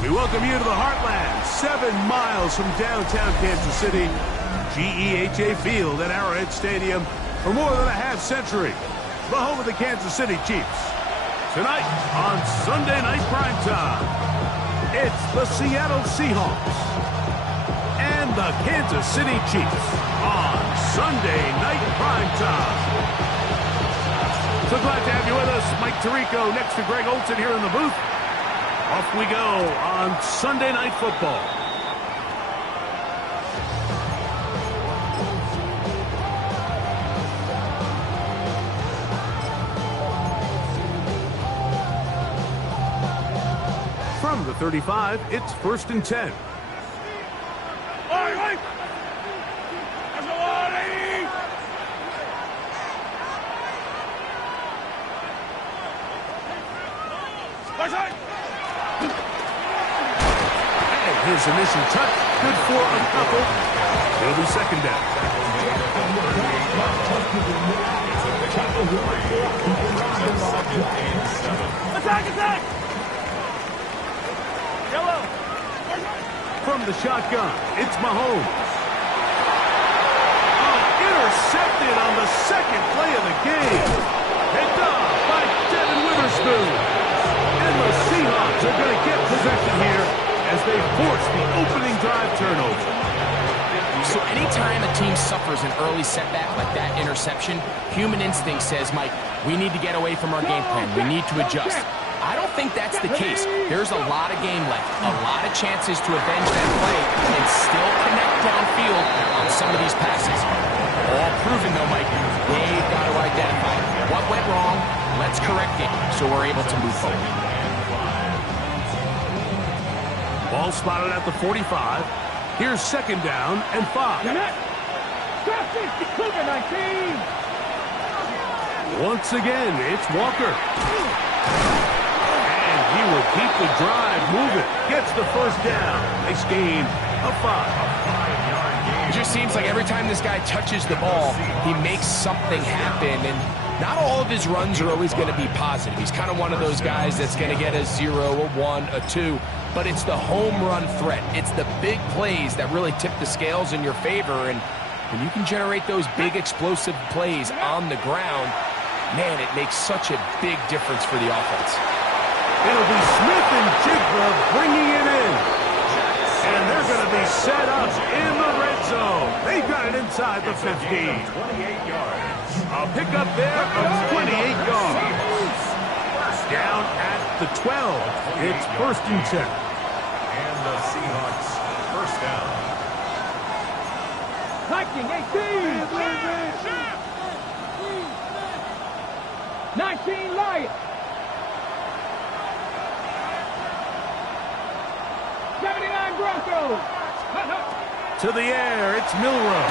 We welcome you to the Heartland, 7 miles from downtown Kansas City. GEHA Field at Arrowhead Stadium for more than a half-century. The home of the Kansas City Chiefs. Tonight on Sunday Night Primetime, it's the Seattle Seahawks and the Kansas City Chiefs on Sunday Night Primetime. So glad to have you with us. Mike Tirico next to Greg Olsen here in the booth. Off we go on Sunday Night Football. From the 35, it's 1st and 10. His initial touch, good for a couple. It'll be 2nd down. Attack! Yellow. From the shotgun, it's Mahomes. Intercepted on the 2nd play of the game. Picked off by Devin Witherspoon. And the Seahawks are going to get possession here as they force the opening drive turnover. So anytime a team suffers an early setback like that interception, human instinct says, Mike, we need to get away from our game plan. We need to adjust. I don't think that's the case. There's a lot of game left, a lot of chances to avenge that play and still connect downfield on some of these passes. All proven, though, Mike, they've got to identify what went wrong, let's correct it so we're able to move forward. Ball spotted at the 45. Here's 2nd down and 5. Once again, it's Walker. And he will keep the drive moving. Gets the 1st down. Nice gain of 5. It just seems like every time this guy touches the ball, he makes something happen. And not all of his runs are always going to be positive. He's kind of one of those guys that's going to get a 0, a 1, a 2. But it's the home run threat. It's the big plays that really tip the scales in your favor. And when you can generate those big explosive plays on the ground, man, it makes such a big difference for the offense. It'll be Smith and Jigba bringing it in. And they're going to be set up in the red zone. They've got it inside the 15. A pickup there of 28 yards. Down at the 12. It's 1st and 10. And the Seahawks 1st down. Hiking 18. 19 Lions. 79 Broncos. To the air, it's Milroe.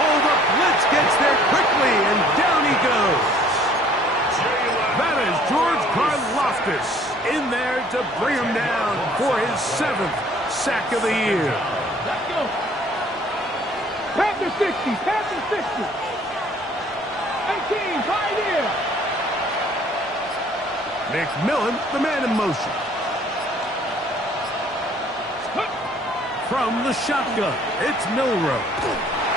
Oh, the blitz gets there quickly, and down he goes. That is George Karlaftis in there to bring him down for his 7th sack of the year. Let's go. Panther 60, Panther 60. 18, Pioneer. McMillan, the man in motion. From the shotgun, it's Milroe.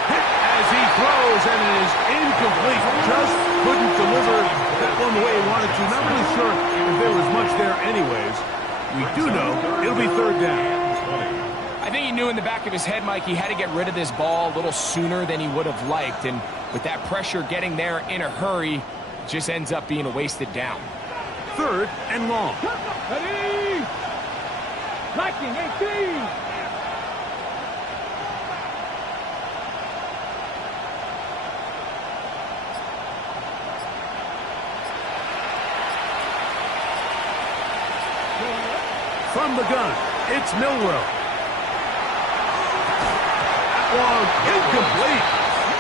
Hit as he throws, and it is incomplete. Just couldn't deliver that one the way he wanted to. Not really sure if there was much there anyways. We do know it'll be 3rd down. I think he knew in the back of his head, Mike, he had to get rid of this ball a little sooner than he would have liked. And with that pressure getting there in a hurry, it just ends up being a wasted down. 3rd and long. Ready? 1918. From the gun, it's Milroe. That one incomplete.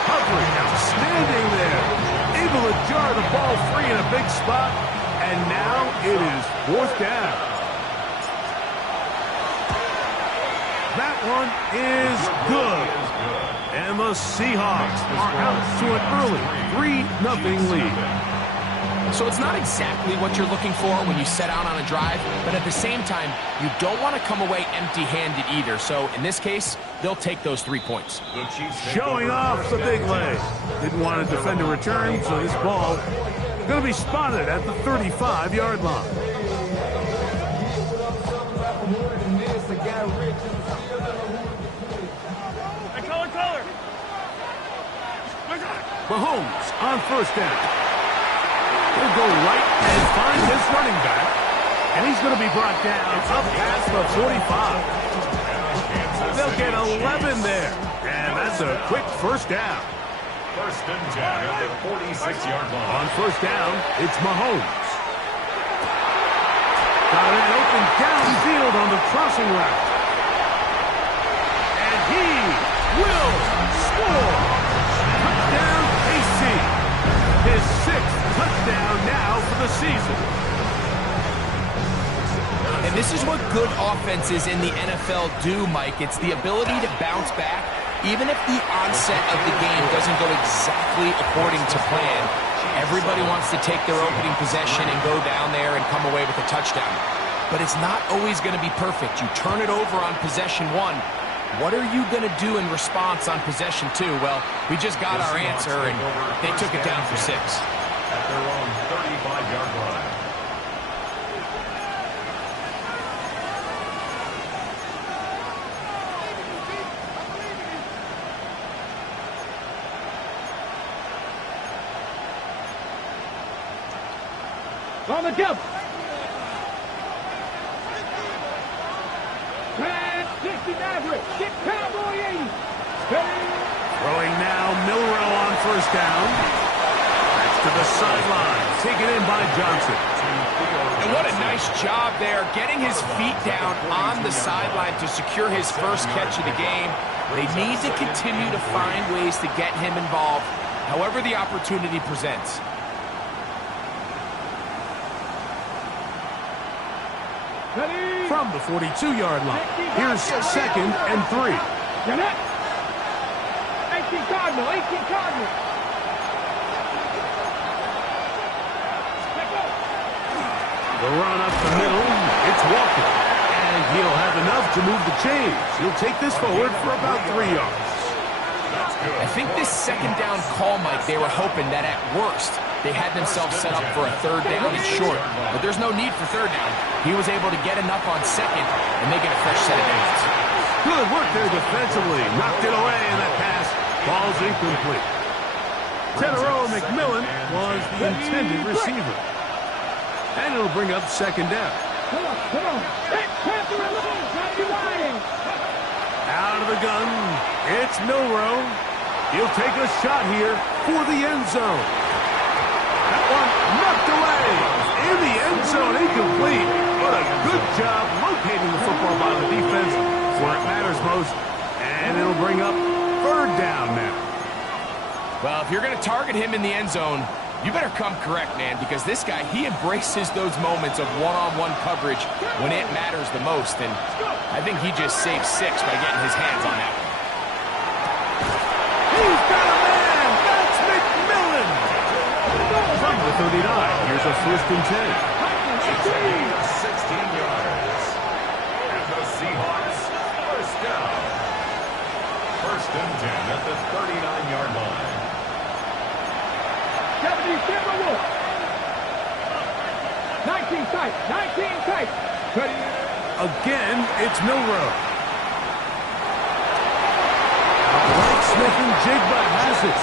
Coverage outstanding there. Able to jar the ball free in a big spot. And now it is 4th down. That one is good. And the Seahawks are out to an early 3-0 lead. So it's not exactly what you're looking for when you set out on a drive, but at the same time, you don't want to come away empty-handed either. So in this case, they'll take those 3 points. Showing off the big leg. Didn't want to defend a return, so this ball going to be spotted at the 35-yard line. Mahomes on 1st down. He'll go right and find his running back. And he's going to be brought down up past the 45. They'll get 11 there. And that's a quick 1st down. 1st and 10 at the 46-yard line. On 1st down, it's Mahomes. Got an open downfield on the crossing route. And he will score. Touchdown, KC. His 6th touchdown now for the season. And this is what good offenses in the NFL do, Mike. It's the ability to bounce back, even if the onset of the game doesn't go exactly according to plan. Everybody wants to take their opening possession and go down there and come away with a touchdown. But it's not always going to be perfect. You turn it over on possession 1. What are you going to do in response on possession 2? Well, we just got our answer, and they took it down for 6. At their own 35-yard line. On the jump. 60 Maverick. Get Cowboy 80. Throwing now, Milroe on 1st down. That's to the sideline. Taken in by Johnson. And what a nice job there, getting his feet down on the sideline to secure his first catch of the game. They need to continue to find ways to get him involved, however the opportunity presents. Ready? From the 42-yard line, here's 2nd and 3. 18 Cardinal, 18 Cardinal. The run up the middle, it's Walker. And he'll have enough to move the chains. He'll take this forward for about 3 yards. I think this 2nd down call, Mike, they were hoping that at worst, they had themselves set up for a 3rd down and short. But there's no need for 3rd down. He was able to get enough on 2nd, and they get a fresh set of downs. Good work there defensively. Knocked it away, and that pass falls incomplete. Teteroa McMillan was the intended receiver. And it'll bring up 2nd down. Come on. Panther alone. Not you lying. Out of the gun, it's Milroe. He'll take a shot here for the end zone. That one knocked away. In the end zone, incomplete. What a good job locating the football by the defense where it matters most. And it'll bring up 3rd down now. Well, if you're going to target him in the end zone, you better come correct, man, because this guy, he embraces those moments of one-on-one coverage when it matters the most. And I think he just saved 6 by getting his hands on that one. He's got a man. That's McMillan. From the 39, here's a 1st and 10. 16 yards. And the Seahawks, 1st down. 1st and 10 at the 39-yard line. 70 Timberwolves. 19 tight. Ready? Again, it's Milroe. Right, Smith and Jigba has it.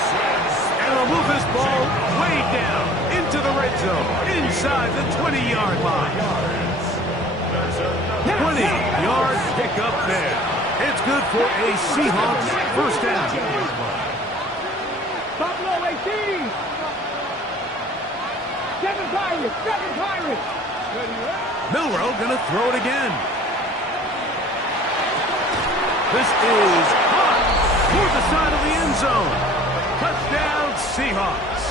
And they'll move this ball way down into the red zone, inside the 20-yard line. 20-yard pickup there. It's good for a Seahawks first down. Buffalo 18. 7 Pirates. 7 Pirates. Milroe going to throw it again. This is hot toward the side of the end zone. Touchdown, Seahawks.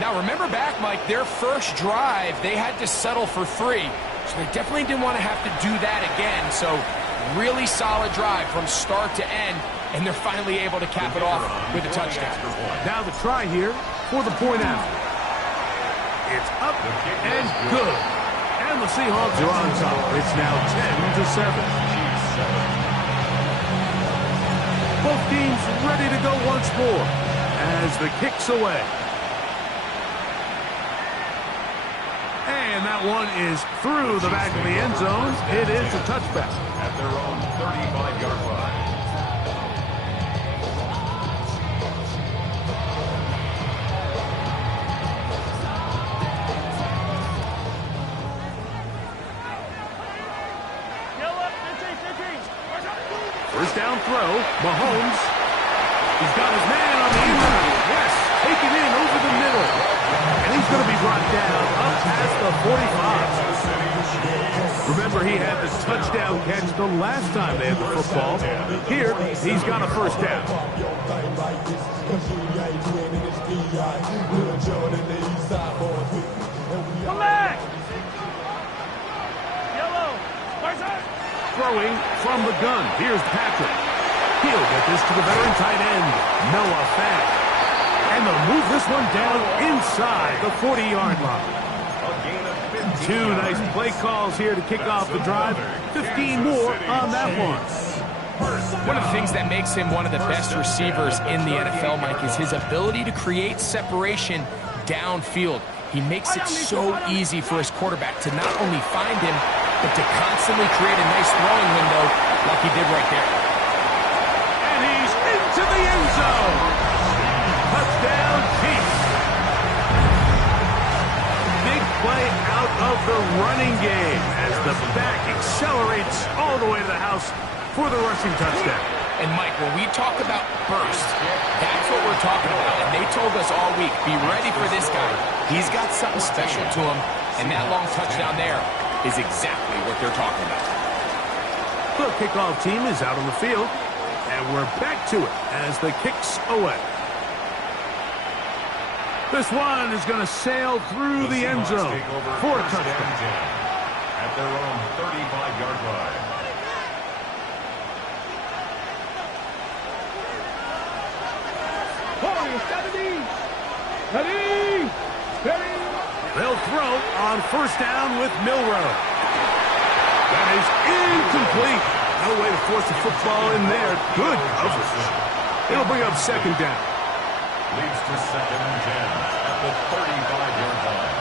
Now, remember back, Mike, their first drive, they had to settle for 3. So they definitely didn't want to have to do that again. So really solid drive from start to end, and they're finally able to cap it off with a touchdown. Now the try here for the point out. It's up and good. And the Seahawks are on top. It's now 10-7. Both teams ready to go once more as the kick's away. And that one is through the back of the end zone. It is a touchback. At their own 35-yard line. First down throw. Mahomes. He's got his man on the inside. Yes, taken in over the middle. And he's going to be brought down up past the 45. Remember, he had the touchdown catch the last time they had the football. Here, he's got a first down. Come back. Yellow. Throwing from the gun. Here's Patrick. He'll get this to the veteran tight end, Noah Fant. And they'll move this one down inside the 40-yard line. 2 nice play calls here to kick off the drive. 15 more on that one. One of the things that makes him one of the best receivers in the NFL, Mike, is his ability to create separation downfield. He makes it so easy for his quarterback to not only find him, but to constantly create a nice throwing window like he did right there. And he's into the end zone. Touchdown, Chiefs. Big play out of the running game as the back accelerates all the way to the house for the rushing touchdown. And, Mike, when we talk about burst, that's what we're talking about. And they told us all week, be ready for this guy. He's got something special to him, and that long touchdown there is exactly what they're talking about. The kickoff team is out on the field, and we're back to it as the kick's away. This one is going to sail through the end zone for a touchdown. At their own 35-yard line. They'll throw on first down with Milroe. That is incomplete. No way to force the football in there. Good coverage. It'll bring up second down. Leads to 2nd and 10 at the 35-yard line.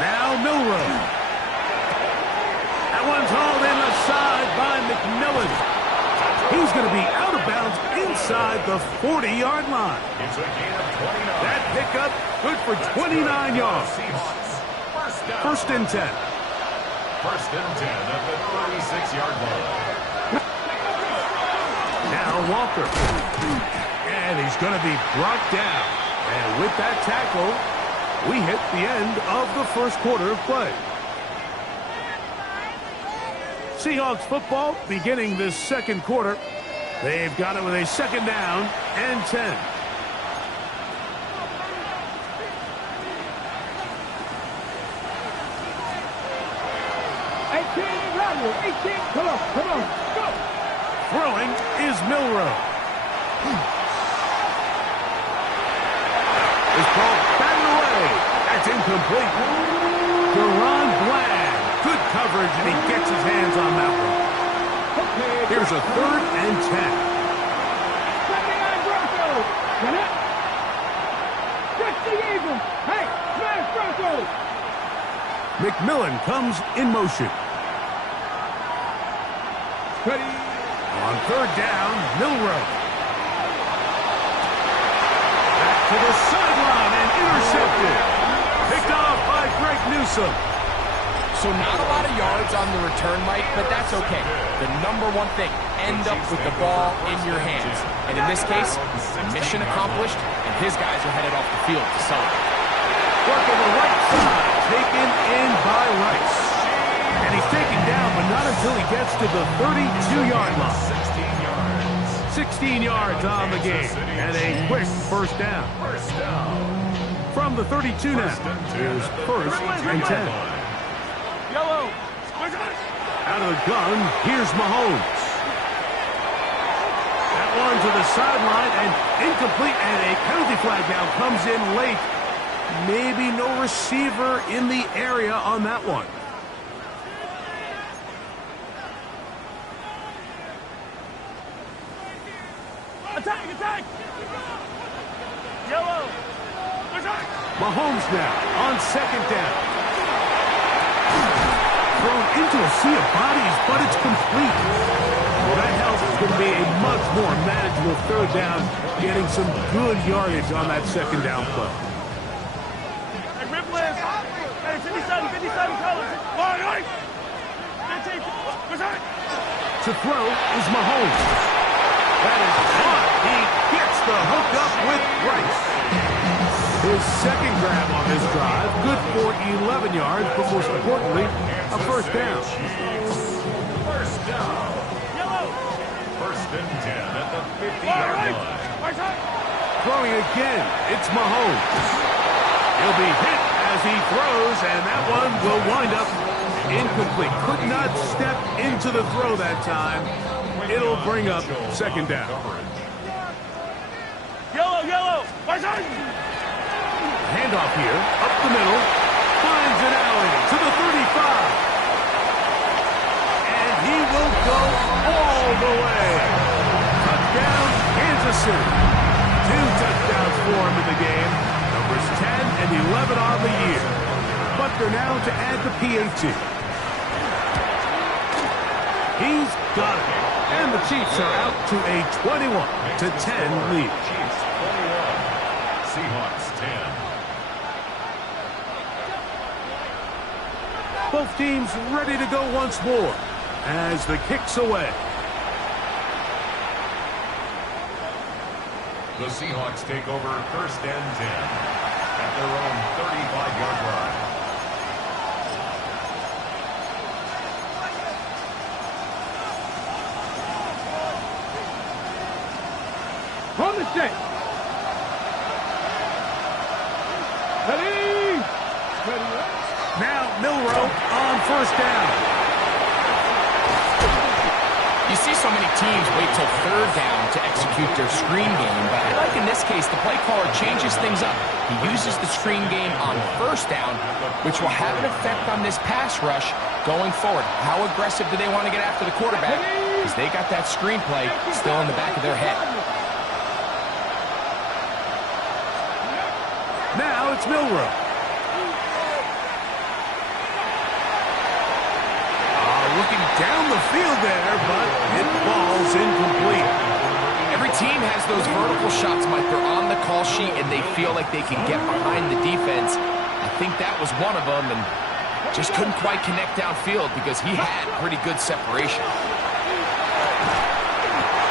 Now Milroe. That one's hauled in the side by McMillan. He's going to be out of bounds inside the 40-yard line. It's a gain of 29. That pickup good for 29 yards. First and 10. First and 10 at the 36-yard line. Now Walker. And he's going to be brought down. And with that tackle, we hit the end of the first quarter of play. Seahawks football beginning this second quarter. They've got it with a second down and 10. Come on, go! Throwing is Milroe. This ball batted away. That's incomplete. Deron Bland. Good coverage, and he gets his hands on that one. Here's a 3rd and 10. Hey, McMillan comes in motion. Ready. On third down, Milroe. Back to the sideline and intercepted. Picked off by Greg Newsome. So not a lot of yards on the return, Mike, but that's okay. The number one thing, end up with the ball in your hands. And in this case, mission accomplished, and his guys are headed off the field to celebrate. Work on the right side, taken in by Rice. And he's taken down, but not until he gets to the 32-yard line. 16 yards on the game, and a quick first down. From the 32 now, here's first and 10. Yellow. Out of the gun, here's Mahomes. That one to the sideline and incomplete, and a penalty flag now comes in late. Maybe no receiver in the area on that one. Attack, attack. Yellow. Mahomes now on second down. Thrown into a sea of bodies, but it's complete. Well, that helps. It's going to be a much more manageable third down, getting some good yardage on that second down play. Hey, rip list. Hey, 57 colors. All right. 15. To throw is Mahomes. That is caught. He gets the hook up with Rice. His second grab on this drive, good for 11 yards, but most importantly, a first down. First down. Yellow. First and 10 at the 50-yard line. Throwing again, it's Mahomes. He'll be hit as he throws, and that one will wind up incomplete. Could not step into the throw that time. It'll bring up second down. Yellow. Handoff here, up the middle, finds an alley to the 35. And he will go all the way. Touchdown, Kansas City. 2 touchdowns for him in the game. Numbers 10 and 11 on the year. But they're now to add the PAT. He's got it. And the Chiefs are out to a 21-10 lead. Chiefs 21, Seahawks 10. Both teams ready to go once more as the kick's away. The Seahawks take over first and 10 at their own 35-yard line. From the set. Ready. Now Milroe on first down. You see so many teams wait till third down to execute their screen game, but I like in this case the play caller changes things up. He uses the screen game on first down, which will have an effect on this pass rush going forward. How aggressive do they want to get after the quarterback? Because they got that screen play still in the back of their head. Now it's Milroe. Looking down the field there, but it falls incomplete. Every team has those vertical shots, Mike. They're on the call sheet, and they feel like they can get behind the defense. I think that was one of them, and just couldn't quite connect downfield because he had pretty good separation.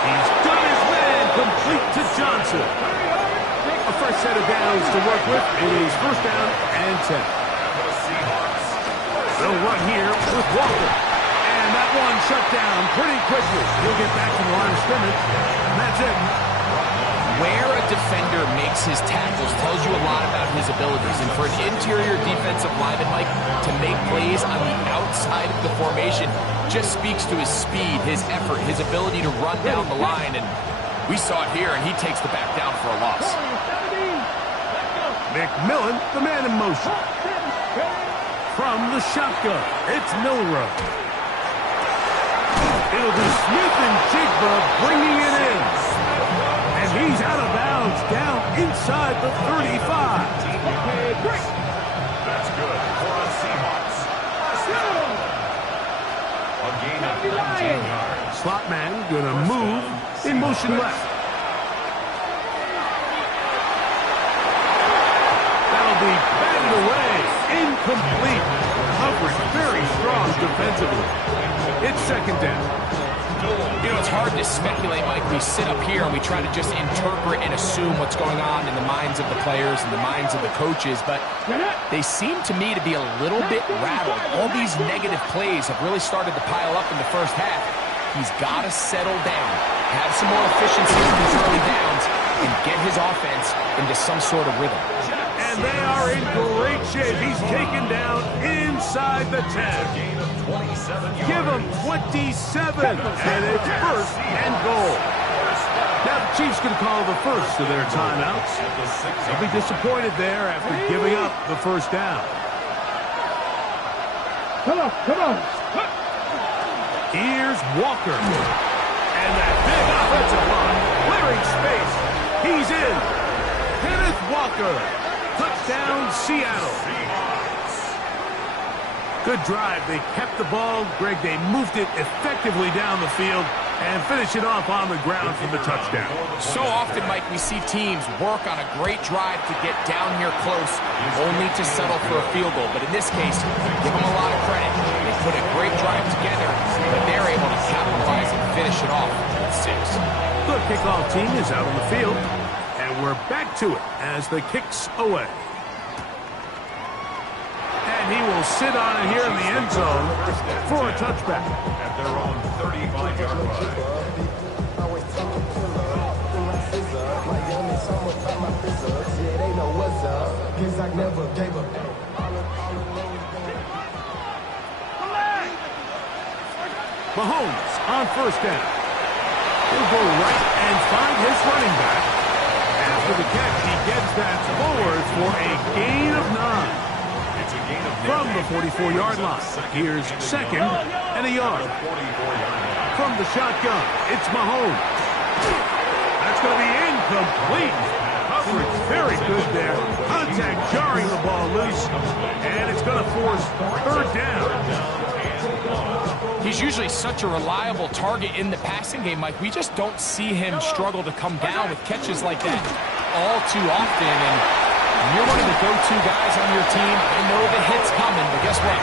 He's got his man complete to Johnson. A fresh set of downs to work with. It is first down and 10. They'll run here with Walker. And that one shut down pretty quickly. He'll get back to the line of scrimmage, and that's it. Where a defender makes his tackles tells you a lot about his abilities. And for an interior defensive lineman, Mike, to make plays on the outside of the formation just speaks to his speed, his effort, his ability to run down the line. And we saw it here, and he takes the back down for a loss. McMillan, the man in motion. From the shotgun, it's Milroe. It'll be Smith and Jigba bringing it in. And he's out of bounds down inside the 35. That's good for the Seahawks. A gain of 19 yards. slot man going to move in motion left. That'll be batted away. Incomplete. Coverage very strong defensively. It's second down. You know, it's hard to speculate, Mike. We sit up here and we try to just interpret and assume what's going on in the minds of the players and the minds of the coaches, but they seem to me to be a little bit rattled. All these negative plays have really started to pile up in the first half. He's got to settle down, have some more efficiency in these early downs, and get his offense into some sort of rhythm. And they are in great shape. He's taken down inside the 10. Give him 27, and it's first and goal. Now the Chiefs can call the first of their timeouts. They'll be disappointed there after giving up the first down. Come on. Here's Walker. And that big offensive line, clearing space. He's in. Kenneth Walker. Touchdown, Seattle. Good drive. They kept the ball. Greg, they moved it effectively down the field and finish it off on the ground for the touchdown. So often, Mike, we see teams work on a great drive to get down here close, only to settle for a field goal. But in this case, give them a lot of credit. They put a great drive together, but they're able to capitalize and finish it off with 6. The kickoff team is out on the field, and we're back to it as the kick's away. And he will sit on it here in the end zone for a touchback. At their own 35-yard line. Mahomes on first down. He'll go right and find his running back. After the catch, he gets that forward for a gain of 9. From the 44-yard line, here's second and a yard. From the shotgun, it's Mahomes. That's going to be incomplete. Coverage very good there. Contact jarring the ball loose, and it's going to force third down. He's usually such a reliable target in the passing game, Mike. We just don't see him struggle to come down with catches like that all too often. And you're one of the go-to guys on your team. I know the hit's coming, but guess what?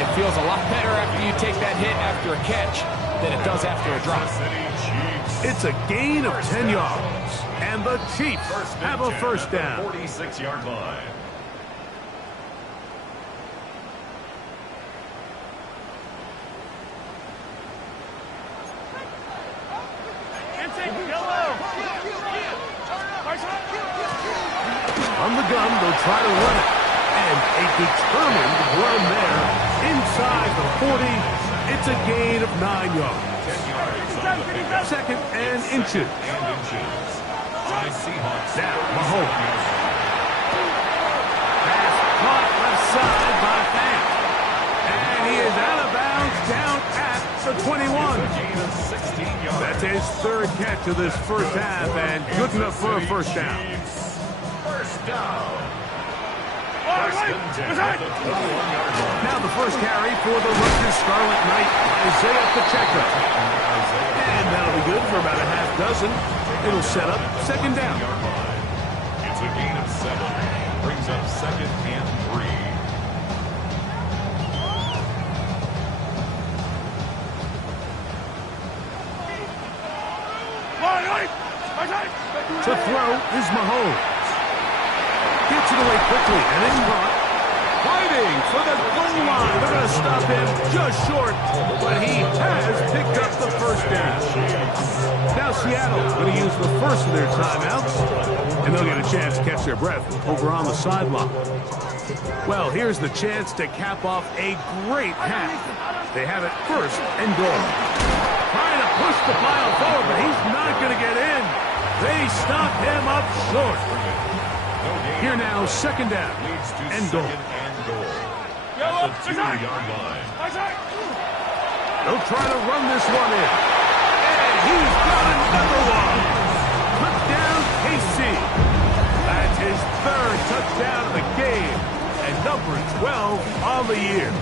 It feels a lot better after you take that hit after a catch than it does after a drop. It's a gain of 10 yards, and the Chiefs have a first down. 46-yard line. On the gun, they'll try to run it. And a determined run there inside the 40. It's a gain of 9 yards. 10 yards. Second and inches. Now, Mahomes. Pass caught left side by Fant. And he is out of bounds down at the 21. That's his third catch of this first half, and good enough for a first down. First down. Now the first carry for the Rutgers Scarlet Knight, Isaiah Pacheco. And that'll be good for about a half dozen. It'll set up second down. It's a gain of 7. Brings up second and 3. To throw is Mahomes. Gets it away quickly, and it's caught. Fighting for the goal line. They're going to stop him just short, but he has picked up the first down. Now Seattle's going to use the first of their timeouts, and they'll get a chance to catch their breath over on the sideline. Well, here's the chance to cap off a great half. They have it first and goal. Trying to push the pile forward, but he's not going to get in. They stop him up short. Here now, second down and goal. At the 2-yard line. They'll try to run this one in. And he's got another one. Touchdown, KC. That's his third touchdown of the game. And number 12 on the year.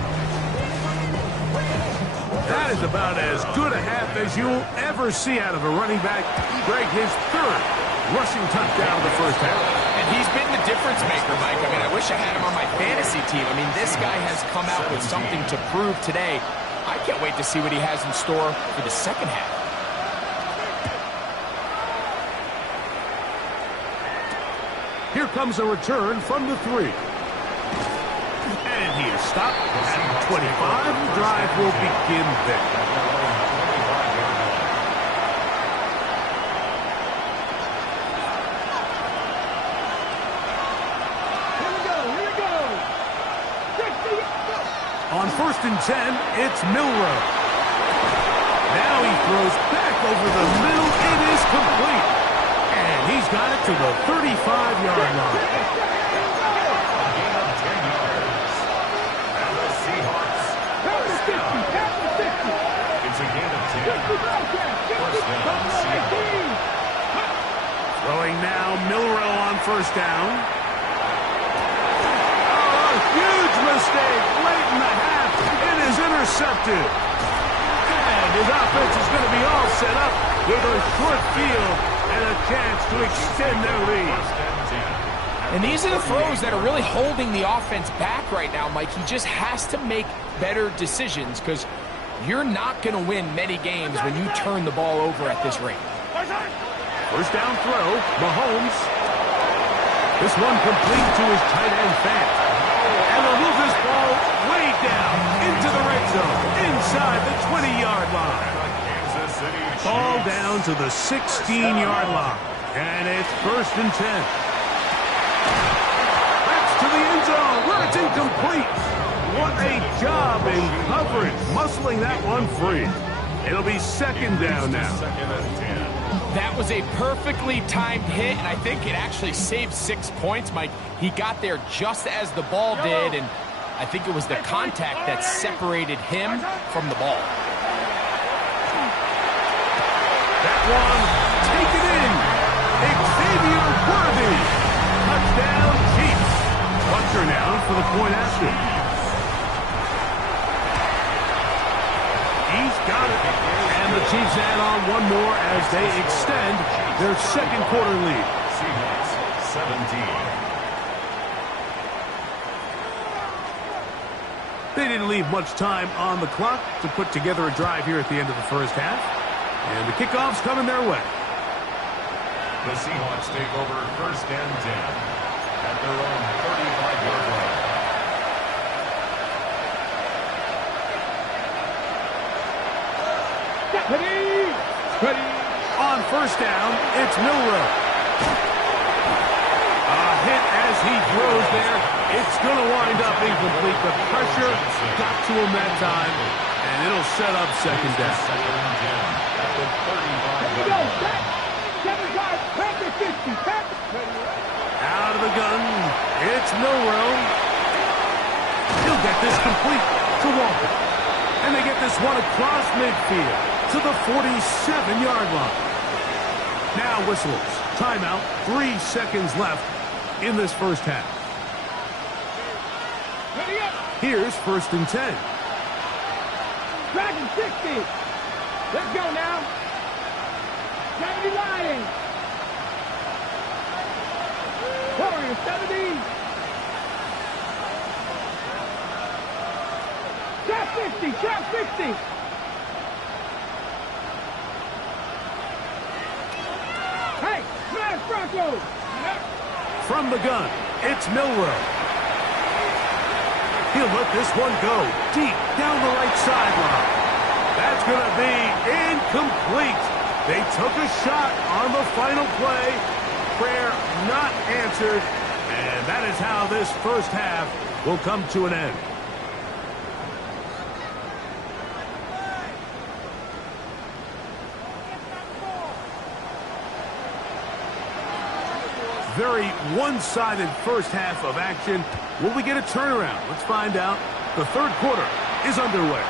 That is about as good a half as you'll ever see out of a running back. Greg, his third rushing touchdown of the first half. And he's been the difference maker, Mike. I mean, I wish I had him on my fantasy team. I mean, this guy has come out with something to prove today. I can't wait to see what he has in store for the second half. Here comes a return from the 3. And he is stopped at 25. The drive will begin there. On 1st and 10, it's Milroe. Now he throws back over the middle. It is complete. And he's got it to the 35-yard line. A gain of 10 yards. And the Seahawks first down. It's a gain of 10. First down, Seahawks. Throwing now, Milroe on 1st down. Oh, a huge mistake late in the half. It is intercepted. And his offense is going to be all set up with a short field and a chance to extend their lead. First and 10. And these are the throws that are really holding the offense back right now, Mike. He just has to make better decisions because you're not going to win many games when you turn the ball over at this rate. First down throw, Mahomes. This one complete to his tight end Fant. And they'll move this ball way down into the red zone, inside the 20-yard line. Kansas City Ball Chiefs. down to the 16-yard line. And it's 1st and 10. Backs to the end zone where it's incomplete. What a job in coverage, muscling that one free. It'll be 2nd down now. Second and 10. That was a perfectly timed hit, and I think it actually saved 6 points, Mike. He got there just as the ball did, and I think it was the contact that separated him from the ball. That one taken in. Xavier Worthy. Touchdown, Chiefs. Butcher now for the point after. He's got it. And the Chiefs add on one more as they extend their 2nd quarter lead. Seahawks 17. They didn't leave much time on the clock to put together a drive here at the end of the first half. And the kickoff's coming their way. The Seahawks take over 1st and 10 at their own 35-yard line. Ready. On 1st down, it's Milroe. A hit as he throws there. It's going to wind up incomplete. The pressure got to him that time, and it'll set up 2nd down. Second and 10 at the 35-yard Go. line. Back. 7 yards. Panther 50. Panther. Out of the gun, it's Milroe. He'll get this complete to Walker. And they get this one across midfield to the 47-yard line. Now whistles. Timeout. 3 seconds left in this first half. Ready up. Here's 1st and 10. Dragon 60. Let's go now. 70 Lions. Warrior 70. Trap 50. Trap 50. Hey, smash Broncos. From the gun, it's Milroe. He'll let this one go deep down the right sideline. That's going to be incomplete. They took a shot on the final play. Prayer not answered. And that is how this first half will come to an end. Very one-sided first half of action. Will we get a turnaround? Let's find out. The 3rd quarter is underway.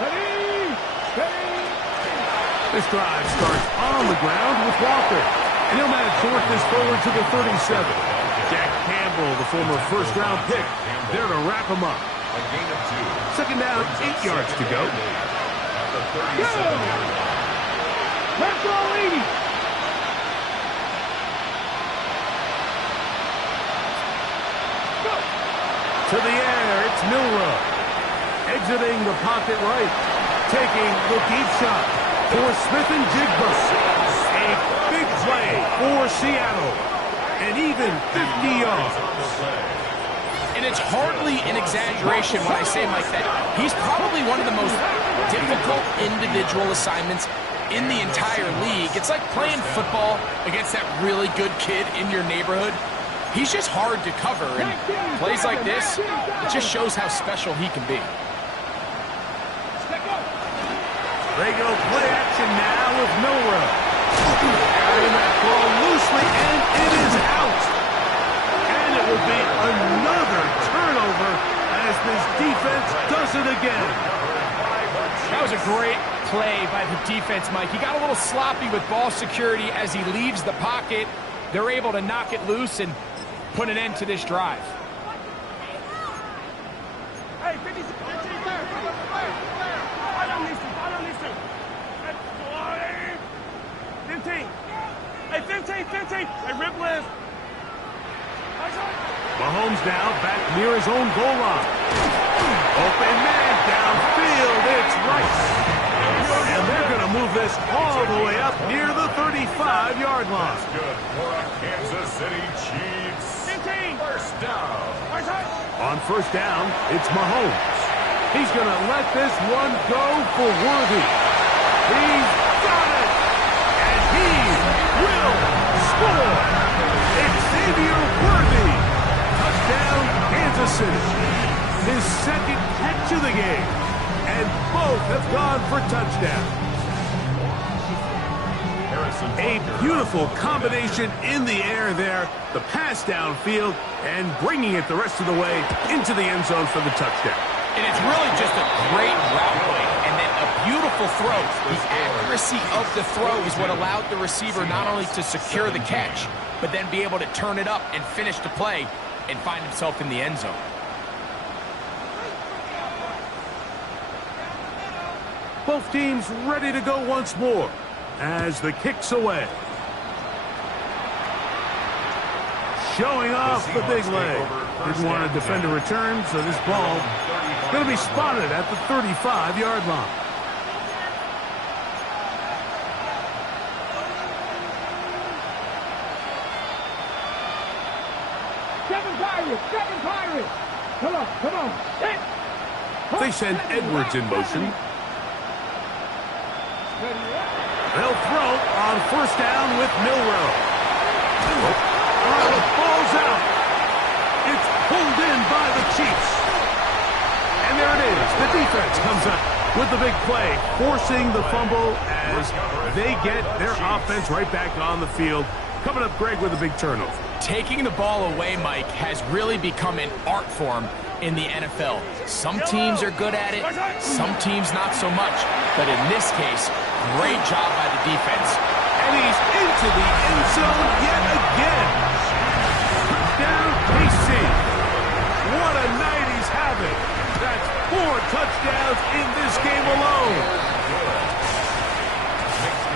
Ready. This drive starts on the ground with Walker. And he'll manage to work this forward to the 37. Jack Campbell, the former first-round pick, there to wrap him up. A gain of 2. Second down, 8 yards to go. At the 37-yard line. Let's go, 80. To the air, it's Milroe. Exiting the pocket right. Taking the deep shot for Smith and Jigba. A big play for Seattle. And even 50 yards. And it's hardly an exaggeration when I say, Mike, that he's probably one of the most difficult individual assignments in the entire league. It's like playing football against that really good kid in your neighborhood. He's just hard to cover, and plays like this, it just shows how special he can be. They go play action now with Milroe. Carrying that ball loosely, and it is out. And it will be another turnover as this defense does it again. That was a great play by the defense, Mike. He got a little sloppy with ball security as he leaves the pocket. They're able to knock it loose and put an end to this drive. Hey, 50, I don't listen. 15. Hey, 15. Hey, rip left. Mahomes now back near his own goal line. Open man downfield. It's Rice. And they're going to move this all the way up near the 35-yard line. Good for a Kansas City Chiefs. 15. First down. On first down, it's Mahomes. He's going to let this one go for Worthy. He's got it. And he will score. Xavier Worthy. Touchdown, Kansas City. His second catch of the game. And both have gone for touchdowns. A beautiful combination in the air there. The pass downfield and bringing it the rest of the way into the end zone for the touchdown. And it's really just a great route play and then a beautiful throw. The accuracy of the throw is what allowed the receiver not only to secure the catch, but then be able to turn it up and finish the play and find himself in the end zone. Both teams ready to go once more as the kick's away. Showing off the big leg. Didn't want to defend a return, so this ball going to be spotted at the 35-yard line. Seven Pirates. Come on. They send Edwards in motion. They'll throw on first down with Milroe. The ball's out. It's pulled in by the Chiefs. And there it is. The defense comes up with the big play, forcing the fumble as they get their offense right back on the field. Coming up, Greg, with a big turnover. Taking the ball away, Mike, has really become an art form in the NFL. Some teams are good at it, some teams not so much. But in this case, great job by the defense. And he's into the end zone yet again. Down KC. What a night he's having. That's 4 touchdowns in this game alone.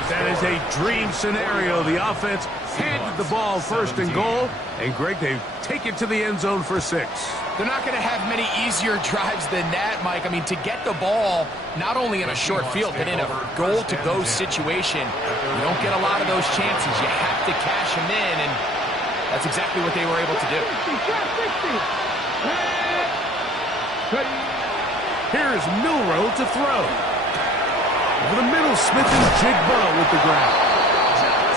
That is a dream scenario. The offense handed the ball first and goal. And, Greg, they take it to the end zone for 6. They're not going to have many easier drives than that, Mike. I mean, to get the ball, not only in a short field, but in a goal-to-go situation, you don't get a lot of those chances. You have to cash them in, and that's exactly what they were able to do. Here's Milroe to throw. Over the middle, Smith and Jigba with the ground.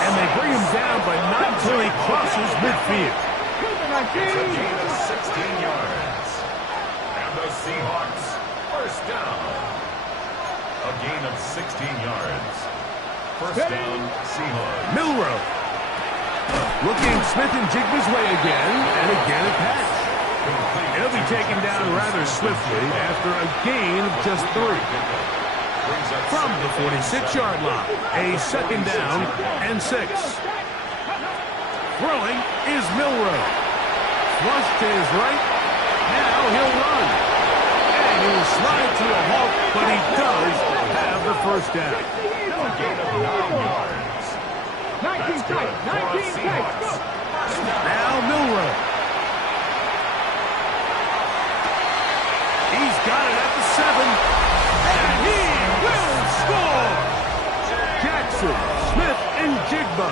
And they bring him down, but not until he crosses midfield. It's a gain of 16 yards. And the Seahawks, first down. A gain of 16 yards. First down, Seahawks. Milroe. Looking Smith and Jigba's way again, and again a catch. He'll be taken down rather swiftly after a gain of just 3. From the 46-yard line, a second down and 6. Throwing is Milroe. Flush to his right. Now he'll run. And he'll slide to a halt, but he does have the first down. Gain of 9 yards. 19 tight, 19 tight. Now Milroe. He's got it at the 7. And he will score! Jackson, Smith, and Jigba.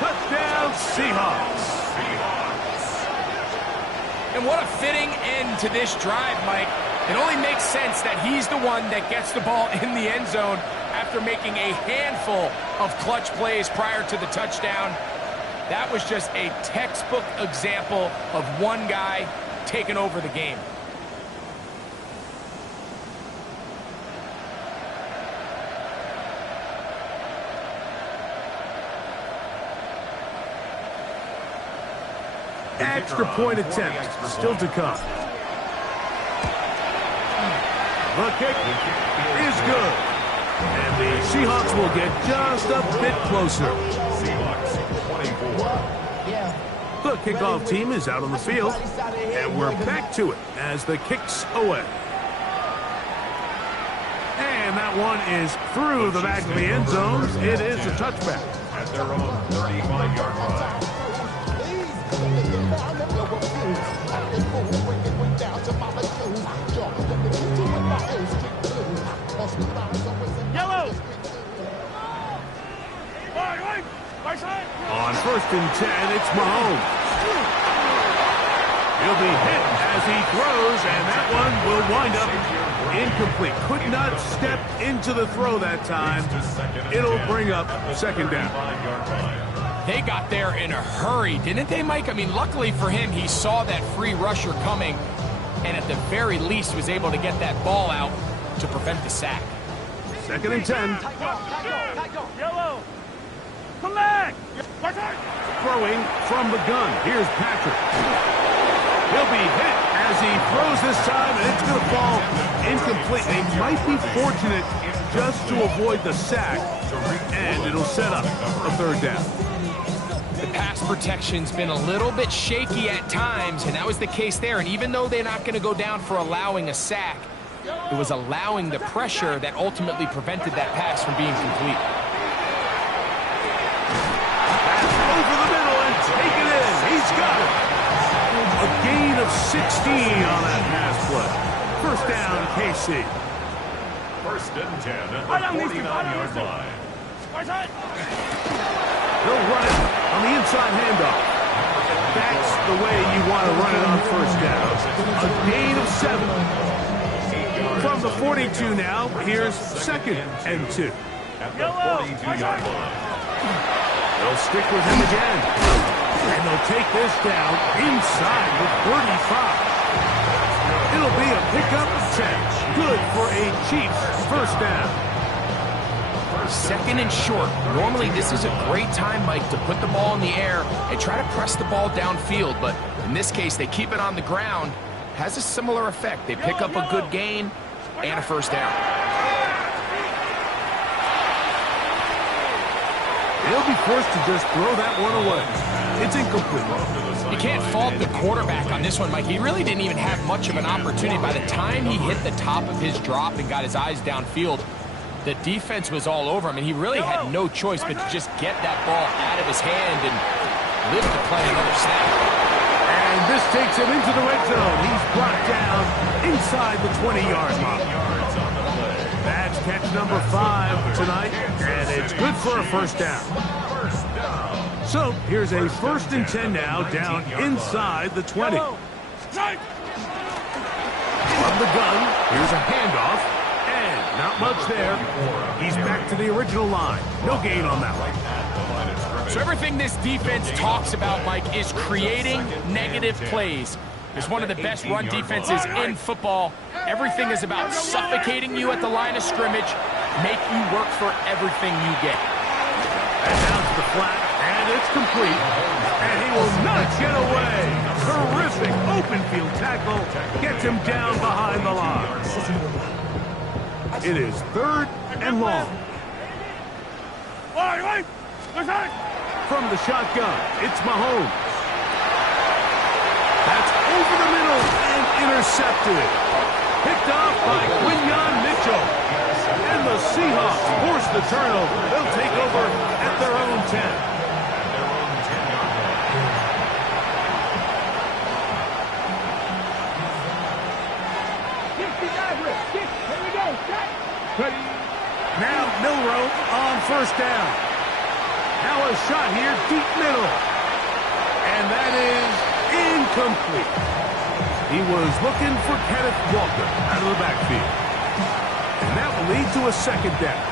Touchdown, Seahawks. And what a fitting end to this drive, Mike. It only makes sense that he's the one that gets the ball in the end zone after making a handful of clutch plays prior to the touchdown. That was just a textbook example of one guy taking over the game. Extra point attempt still to come. The kick is good. And the Seahawks will get just a bit closer. Seahawks 24. The kickoff team is out on the field. And we're back to it as the kick's away. And that one is through the back of the end zone. It is a touchback. At their own 35-yard line. Yellow. On 1st and 10, it's Mahomes. He'll be hit as he throws, and that one will wind up incomplete. Could not step into the throw that time. It'll bring up second down. They got there in a hurry, didn't they, Mike? I mean, luckily for him, he saw that free rusher coming, and at the very least was able to get that ball out to prevent the sack. 2nd and 10. Yellow. Come back. Throwing from the gun. Here's Patrick. He'll be hit as he throws this time, and it's going to fall incomplete. They might be fortunate just to avoid the sack, and it'll set up a 3rd down. The pass protection's been a little bit shaky at times, and that was the case there. And even though they're not going to go down for allowing a sack, it was allowing the pressure that ultimately prevented that pass from being complete. That's over the middle and take it in. He's got it. A gain of 16 on that pass play. 1st down, KC. 1st and 10 at the 49-yard line. They'll run it on the inside handoff. That's the way you want to run it on 1st down. A gain of 7. From the 42 now, here's 2nd and 2. At the 42-yard line. They'll stick with him again. And they'll take this down inside the 35. It'll be a pickup of 10. Good for a Chiefs 1st down. 2nd and short. Normally, this is a great time, Mike, to put the ball in the air and try to press the ball downfield. But in this case, they keep it on the ground. Has a similar effect. They pick up a good gain and a 1st down. They'll be forced to just throw that one away. It's incomplete. You can't fault the quarterback on this one, Mike. He really didn't even have much of an opportunity. By the time he hit the top of his drop and got his eyes downfield, the defense was all over him, and he really had no choice but to just get that ball out of his hand and live to play another snap. And this takes him into the red zone. He's brought down inside the 20-yard line. That's catch number 5 tonight, and it's good for a 1st down. So here's a 1st and 10 now, down inside the 20. From the gun, here's a handoff, and not much there. He's back to the original line. No gain on that one. So everything this defense talks about, Mike, is creating negative plays. It's one of the best run defenses in football. Everything is about suffocating you at the line of scrimmage, make you work for everything you get. And down to the flat, and it's complete. And he will not get away. Terrific open field tackle gets him down behind the line. It is 3rd and long. From the shotgun, it's Mahomes. That's over the middle and intercepted. Picked off by Quinyon Mitchell. And the Seahawks force the turnover. They'll take over at their own 10. Now Milroe on 1st down. Now a shot here, deep middle. And that is incomplete. He was looking for Kenneth Walker out of the backfield. And that will lead to a 2nd down.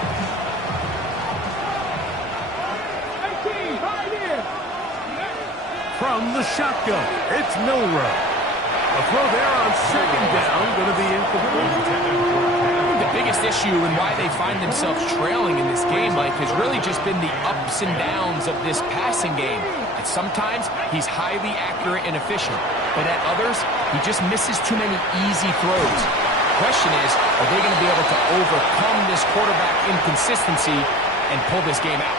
From the shotgun, it's Milroe. A throw there on 2nd down, going to be incomplete. The biggest issue and why they find themselves trailing in this game, Mike, has really just been the ups and downs of this passing game. At sometimes, he's highly accurate and efficient, but at others, he just misses too many easy throws. The question is, are they going to be able to overcome this quarterback inconsistency and pull this game out?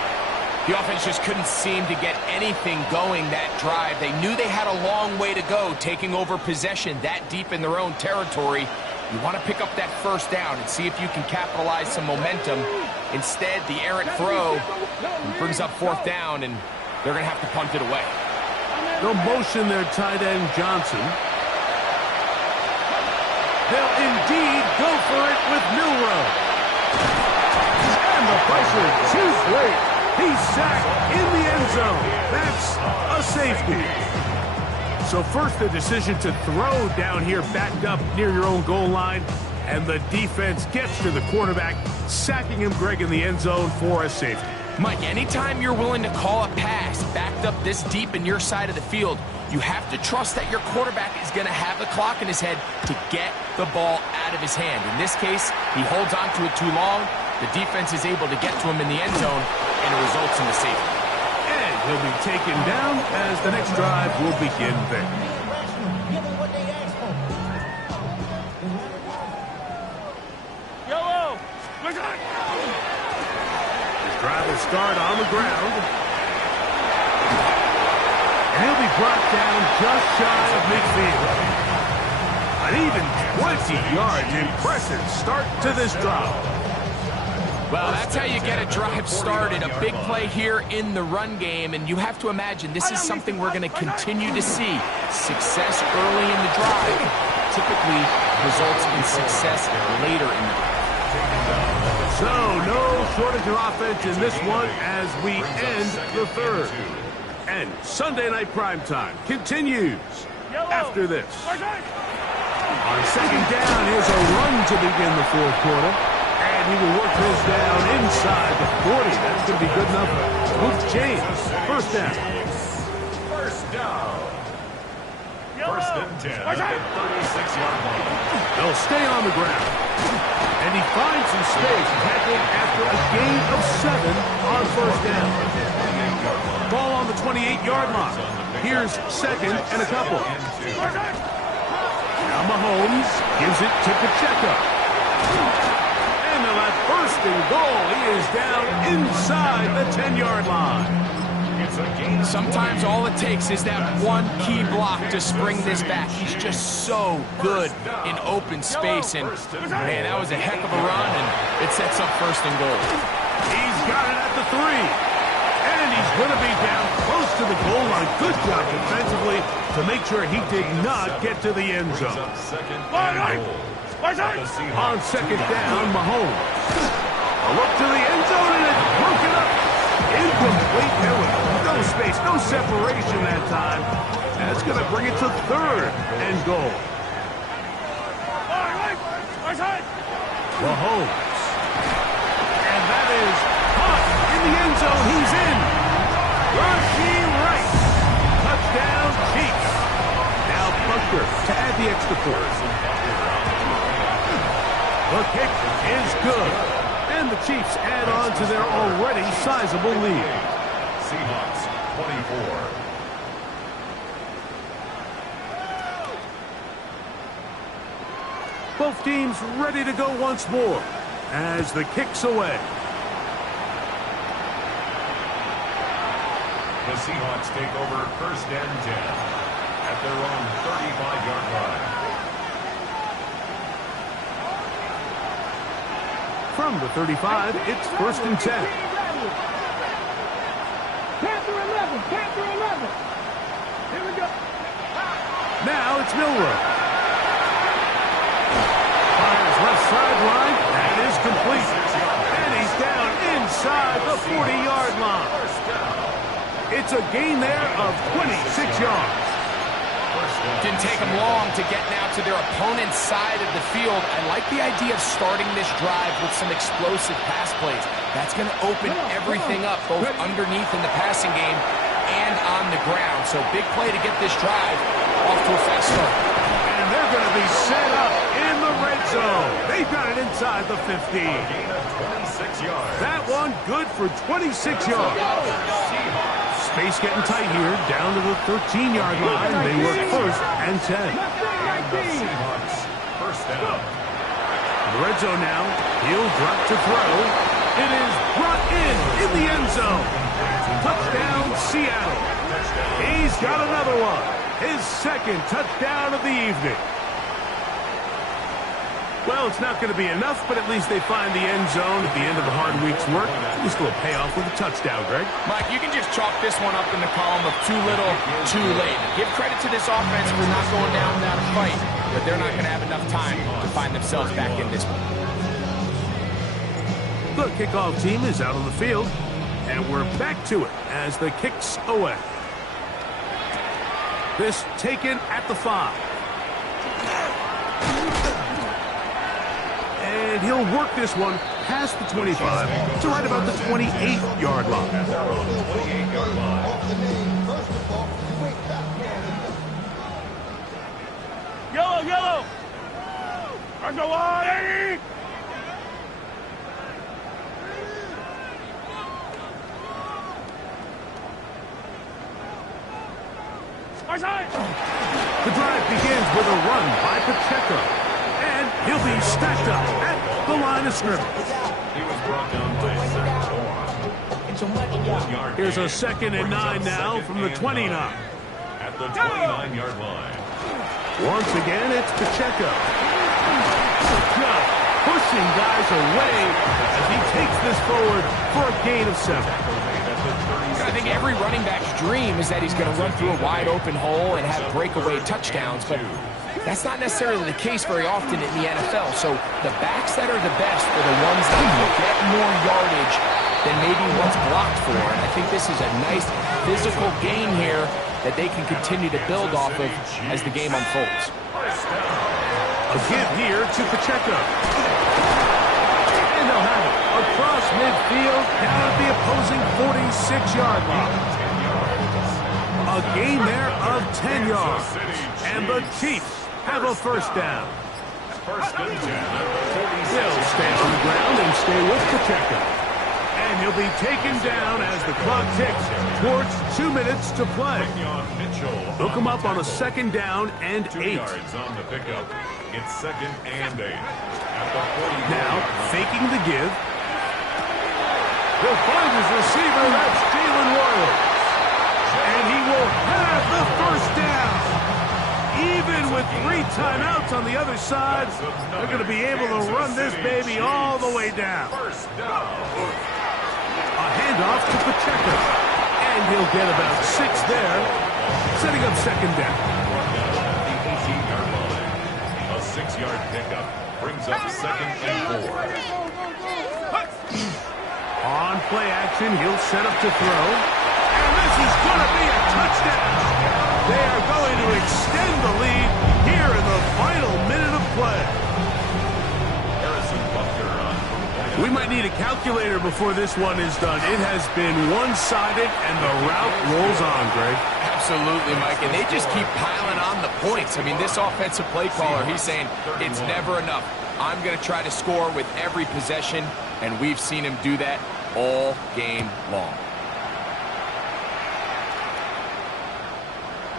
The offense just couldn't seem to get anything going that drive. They knew they had a long way to go, taking over possession that deep in their own territory. You want to pick up that 1st down and see if you can capitalize some momentum. Instead, the errant throw brings up 4th down, and they're going to have to punt it away. No motion there, tight end Johnson. They'll indeed go for it with Milroe. And the pressure too great. He's sacked in the end zone. That's a safety. So first the decision to throw down here backed up near your own goal line. And the defense gets to the quarterback, sacking him, Greg, in the end zone for a safety. Mike, anytime you're willing to call a pass backed up this deep in your side of the field, you have to trust that your quarterback is going to have the clock in his head to get the ball out of his hand. In this case, he holds on to it too long. The defense is able to get to him in the end zone, and it results in the safety. And he'll be taken down as the next drive will begin there. His drive will start on the ground. And he'll be brought down just shy of midfield. An even 20 yards. Impressive start to this drive. Well, that's how you get a drive started. A big play here in the run game, and you have to imagine this is something we're going to continue to see. Success early in the drive typically results in success later in the drive. So, no shortage of offense in this one as we end the 3rd. And Sunday Night Primetime continues after this. On 2nd down, here's a run to begin the 4th quarter. And he will work this down inside the 40. That's going to be good enough. Luke James, 1st down. 1st and 10 at the 36-yard line. They'll stay on the ground. And he finds some space, tackled after a gain of 7 on 1st down. Ball on the 28-yard line. Here's 2nd and a couple. Now Mahomes gives it to Pacheco. And they'll have 1st and goal. He is down inside the 10-yard line. Sometimes all it takes is that one key block to spring this back. He's just so good in open space. And, man, that was a heck of a run, and it sets up 1st and goal. He's got it at the 3. And he's going to be down close to the goal line. Good job defensively to make sure he did not get to the end zone. On 2nd down, Mahomes. A look to the end zone, and it's broken up. Incomplete. There was no space, no separation that time. That's going to bring it to 3rd and goal. Mahomes. And that is caught in the end zone. He's in. Rashee Rice. Touchdown, Chiefs. Now Bunker to add the extra point. The kick is good. And the Chiefs add on to their already sizable lead. Seahawks 24. Both teams ready to go once more. as the kick's away. The Seahawks take over 1st and 10 at their own 35-yard line. From the 35, it's 1st and 10. Panther 11, Panther 11. Here we go. Now it's Milroe. Fires left sideline. That is complete. And he's down inside the 40-yard line. It's a gain there of 26 yards. Didn't take them long to get now to their opponent's side of the field. I like the idea of starting this drive with some explosive pass plays. That's going to open everything up, both underneath in the passing game and on the ground. So big play to get this drive off to a fast start. And they're going to be set up in the red zone. They've got it inside the 50. Gain of 26 yards. That one good for 26 yards. Space getting tight here, down to the 13-yard line. They work 1st and 10. And the Seahawks 1st down. The red zone now. He'll drop to throw. It is brought in the end zone. Touchdown, Seattle. He's got another one. His 2nd touchdown of the evening. Well, it's not going to be enough, but at least they find the end zone at the end of a hard week's work. At least a little payoff with a touchdown, Greg. Mike, you can just chalk this one up in the column of too little, too late. Give credit to this offense for not going down without a fight, but they're not going to have enough time to find themselves back in this one. The kickoff team is out on the field, and we're back to it as the kick's away. This taken at the 5. And he'll work this one past the 25 to right about the 28-yard line. At their own 28-yard line. Yellow, yellow. I go on, Eddie. The drive begins with a run by Pacheco. And he'll be stacked up at the line of scrimmage. He was brought down by Zach. Here's a 2nd and 9 now from the 29. At the 29-yard line. Once again, it's Pacheco. Just pushing guys away as he takes this forward for a gain of 7. I think every running back's dream is that he's going to run through a wide open hole and have breakaway touchdowns, but that's not necessarily the case very often in the NFL. So the backs that are the best are the ones that will get more yardage than maybe what's blocked for. And I think this is a nice physical gain here that they can continue to build off of as the game unfolds. A give here to Pacheco. And they'll have it across midfield down at the opposing 46-yard line. A gain there of 10 yards. And the Chiefs have a 1st down. 1st and 10 at the 46. He'll stay on the ground and stay with Pacheco. And he'll be taken down as the clock ticks towards 2 minutes to play. Hook him up on a 2nd down and 8. 2 yards on the pickup. It's 2nd and 8. At the 40. Now, faking the give. He'll find his receiver. That's Jalen Warren. And he will have the 1st down. Even with 3 timeouts on the other side, they're going to be able to run this baby all the way down. 1st down. A handoff to Pacheco. And he'll get about 6 there, setting up 2nd down. The 18-yard line. A 6-yard pickup brings up 2nd and 4. On play action, he'll set up to throw. And this is going to be a touchdown. They are going to extend the lead here in the final minute of play. Harrison Butker on. We might need a calculator before this one is done. It has been one-sided, and the route rolls on, Greg. Absolutely, Mike, and they just keep piling on the points. I mean, this offensive play caller, he's saying it's never enough. I'm going to try to score with every possession, and we've seen him do that all game long.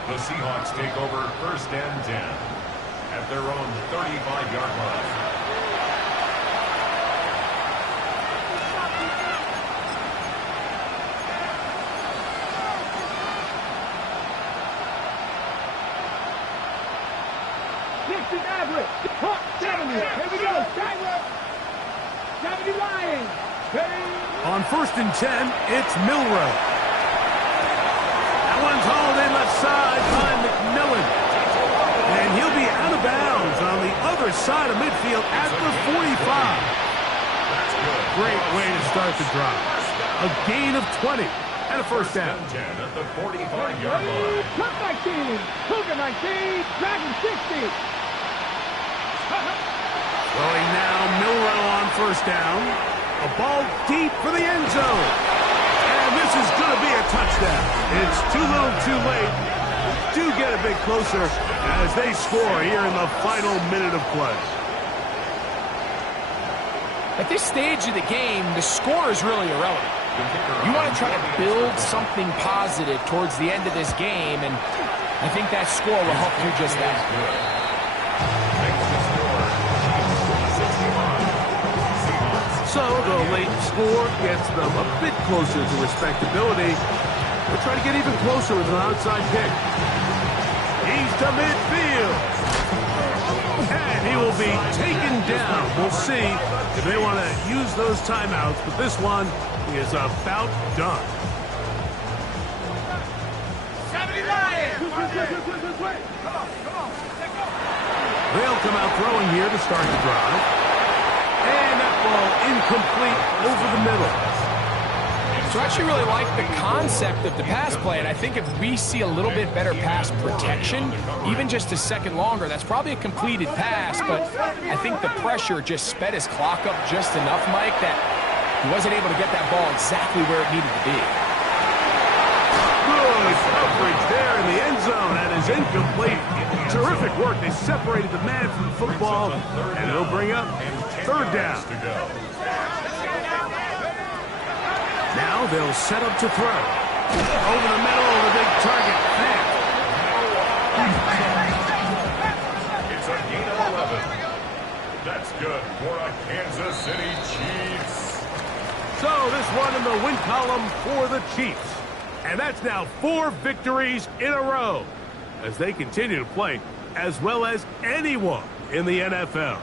The Seahawks take over 1st and 10 at their own 35-yard line. 60 average. 70. Here we go. 70 Lions. On 1st and 10, it's Milroe. That one's hauled in left side by McMillan. And he'll be out of bounds on the other side of midfield at the 45. Great way to start the drive. A gain of 20 and a first down. 10 at the 45-yard line. Truck 19. Cougar 19. Dragon 60. Throwing now, Milroe on first down. A ball deep for the end zone. And this is going to be a touchdown. It's too little too late. Do get a bit closer as they score here in the final minute of play. At this stage of the game, the score is really irrelevant. You want to try to build something positive towards the end of this game, and I think that score will help you just that. So the late score gets them a bit closer to respectability. We'll try to get even closer with an outside kick. He's to midfield. And he will be taken down. We'll see if they want to use those timeouts, but this one is about done. 70 Lions. They'll come out throwing here to start the drive. And that ball incomplete over the middle. So I actually really like the concept of the pass play, and I think if we see a little bit better pass protection, even just a second longer, that's probably a completed pass, but I think the pressure just sped his clock up just enough, Mike, that he wasn't able to get that ball exactly where it needed to be. Good coverage there in the end zone. That is incomplete. Terrific work. They separated the man from the football, and it'll bring up third down. Now they'll set up to throw. Over the middle, the big target. It's a gain of 11. That's good for a Kansas City Chiefs. So this one in the win column for the Chiefs. And that's now 4 victories in a row as they continue to play as well as anyone in the NFL.